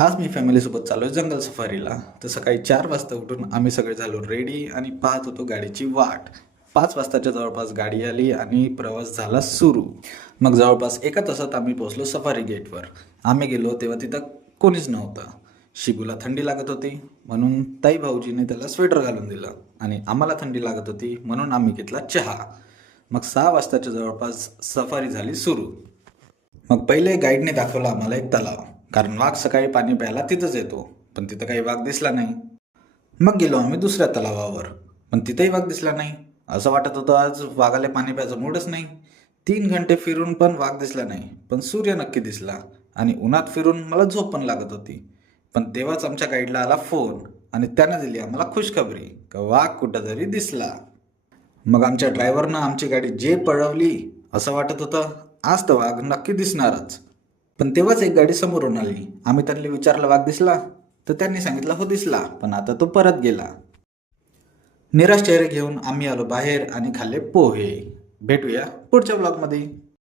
आज मी फॅमिलीसोबत चाललोय जंगल सफारीला. तर सकाळी 4 वाजता उठून आम्ही सगळे झालो रेडी आणि पाहत होतो गाडीची वाट. 5 वाजताच्या जवळपास गाडी आली आणि प्रवास झाला सुरू. मग जवळपास 1 तासात आम्ही पोहोचलो सफारी गेटवर. आम्ही गेलो तेव्हा तिथं कोणीच नव्हतं. शिबूला थंडी लागत होती म्हणून ताई भाऊजीने त्याला स्वेटर घालून दिलं आणि आम्हाला थंडी लागत होती म्हणून आम्ही घेतला चहा. मग 6 वाजताच्या जवळपास सफारी झाली सुरू. मग पहिले गाईडने दाखवला आम्हाला एक तलाव, कारण वाघ सकाळी पाणी प्यायला तिथंच येतो. पण तिथं काही वाघ दिसला नाही. मग गेलो आम्ही दुसऱ्या तलावावर, पण तिथेही वाघ दिसला नाही. असं वाटत होतं आज वाघाला पाणी प्यायचं मूडच नाही. 3 घंटे फिरून पण वाघ दिसला नाही, पण सूर्य नक्की दिसला. आणि उन्हात फिरून मला झोप पण लागत होती. पण तेव्हाच आमच्या गाईडला आला फोन आणि त्यानं दिली आम्हाला खुशखबरी का वाघ कुठंतरी दिसला. मग आमच्या ड्रायव्हरनं आमची गाडी जे पळवली, असं वाटत होतं आज तर वाघ नक्की दिसणारच. पण तेव्हाच एक गाडी समोरून आली. आम्ही त्यांनी विचारलं वाघ दिसला, तर त्यांनी सांगितलं हो दिसला, पण आता तो परत गेला. निराश चेहरे घेऊन आम्ही आलो बाहेर आणि खाल्ले पोहे. भेटूया पुढच्या ब्लॉगमध्ये.